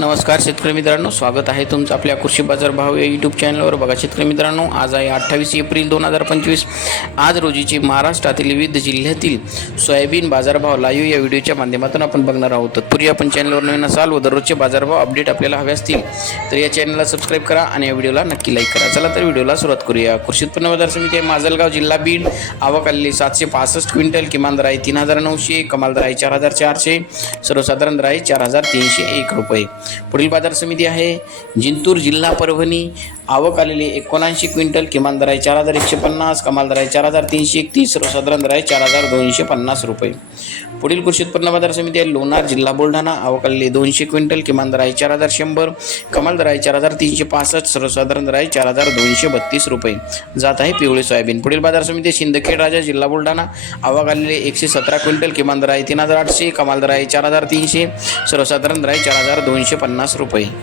नमस्कार शेतकरी मित्रांनो स्वागत आहे तुमचं आपल्या कृषी बाजार भाव या यूट्यूब चॅनलवर बघा शेतकरी मित्रांनो आज आहे अठ्ठावीस एप्रिल दोन हजार पंचवीस. आज रोजीचे महाराष्ट्रातील विविध जिल्ह्यातील सोयाबीन बाजारभाव लाईव्ह या व्हिडिओच्या माध्यमातून आपण बघणार आहोत. तत्पूर्वी आपण चॅनलवर नवीन असाल व दररोजचे बाजारभाव अपडेट आपल्याला हवे असतील तर या चॅनलला सबस्क्राईब करा आणि या व्हिडिओला नक्की लाईक करा. चला तर व्हिडिओला सुरुवात करूया. कृषी उत्पन्न बाजार समिती आहे माजलगाव जिल्हा बीड. आवक आलेली सातशे पासष्ट क्विंटल किमान दर आहे तीन हजार नऊशे कमाल दर आहे चार हजार चारशे सर्वसाधारण दर आहे चार हजार तीनशे एक रुपये. पुढील बाजार समिती आहे. जिंतूर जिल्हा परभणी. आवक आलेली एकोणऐंशी क्विंटल किमान दर आहे चार हजार एकशे पन्नास कमाल दर आहे चार हजार तीनशे एकतीस सर्वसाधारण दर आहे चार हजार दोनशे पन्नास रुपये. पुढील कृषी उत्पन्न बाजार समिती आहे लोणार जिल्हा बुलढाणा. आवक आलेली दोनशे क्विंटल किमान दर आहे चार हजार शंभर कमाल दर आहे चार हजार तीनशे पासष्ट सर्वसाधारण दर आहे चार हजार दोनशे बत्तीस रुपये. जात आहे पिवळी सोयाबीन. पुढील बाजार समिती आहे शिंदखेड राजा जिल्हा बुलढाणा. आवक आलेले एकशे सतरा क्विंटल किमान दर आहे तीन हजार आठशे कमाल दर आहे चार हजार तीनशे सर्वसाधारण दर आहे चार हजार दोनशे पन्नास रुपये.